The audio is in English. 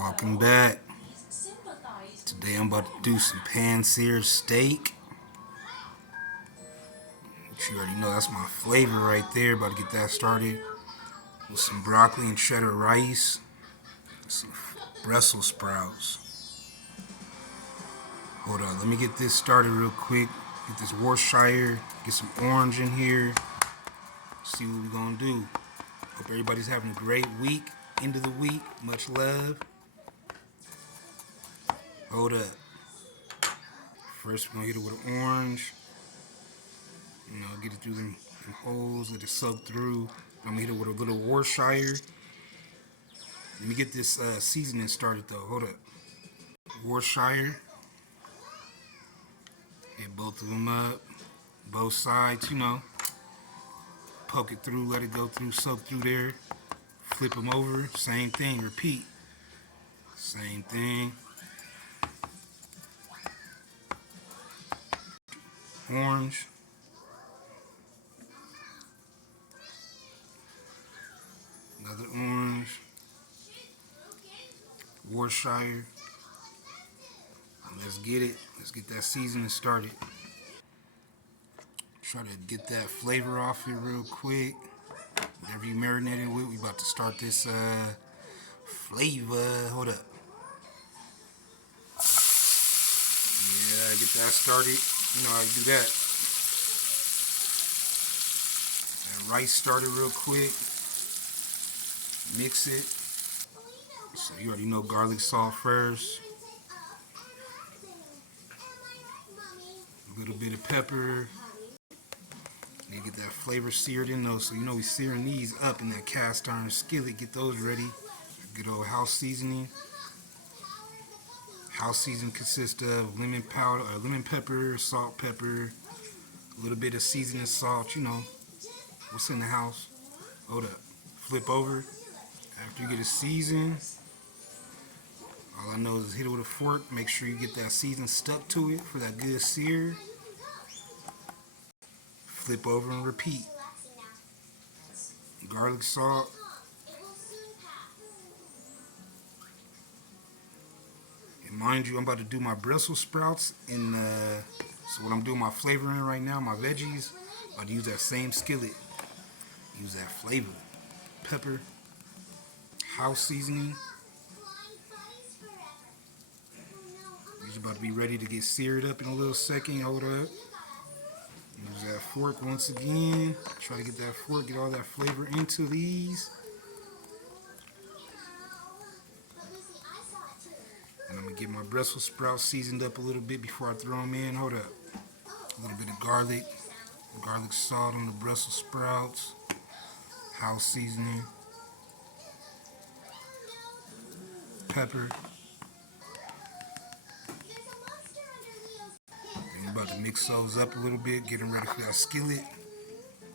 Welcome back. Today I'm about to do some pan-seared steak. Which you already know, that's my flavor right there. About to get that started with some broccoli and cheddar rice, some Brussels sprouts. Hold on, let me get this started real quick. Get this Worcestershire, get some orange in here. See what we're gonna do. Hope everybody's having a great week. End of the week. Much love. Hold up. First, we're gonna hit it with an orange. Get it through them holes, let it soak through. I'm gonna hit it with a little Worcestershire. Let me get this seasoning started though. Hold up. Worcestershire. Hit both of them up. Both sides, Poke it through, let it go through, soak through there. Flip them over. Same thing, repeat. Same thing. Orange. Another orange. Worcestershire. Let's get it. Let's get that seasoning started. Try to get that flavor off here real quick. Whatever you marinated with, we about to start this flavor. Hold up. Yeah, get that started. You know how you do that. That rice started real quick. Mix it. So you already know garlic salt first. A little bit of pepper. You get that flavor seared in those, so we're searing these up in that cast iron skillet. Get those ready. Good old house seasoning. House seasoning consists of lemon powder, lemon pepper, salt, pepper, a little bit of seasoning salt. What's in the house. Hold up. Flip over. After you get it seasoned, all I know is hit it with a fork. Make sure you get that season stuck to it for that good sear. Flip over and repeat. Garlic salt. And mind you, I'm about to do my Brussels sprouts so what I'm doing my flavoring right now, my veggies, I'm about to use that same skillet. Use that flavor. Pepper. House seasoning. These are about to be ready to get seared up in a little second. Hold up. Use that fork once again. Try to get that fork, get all that flavor into these. And I'm going to get my Brussels sprouts seasoned up a little bit before I throw them in. Hold up. A little bit of garlic salt on the Brussels sprouts. House seasoning. Pepper. And we're about to mix those up a little bit, getting ready for that skillet.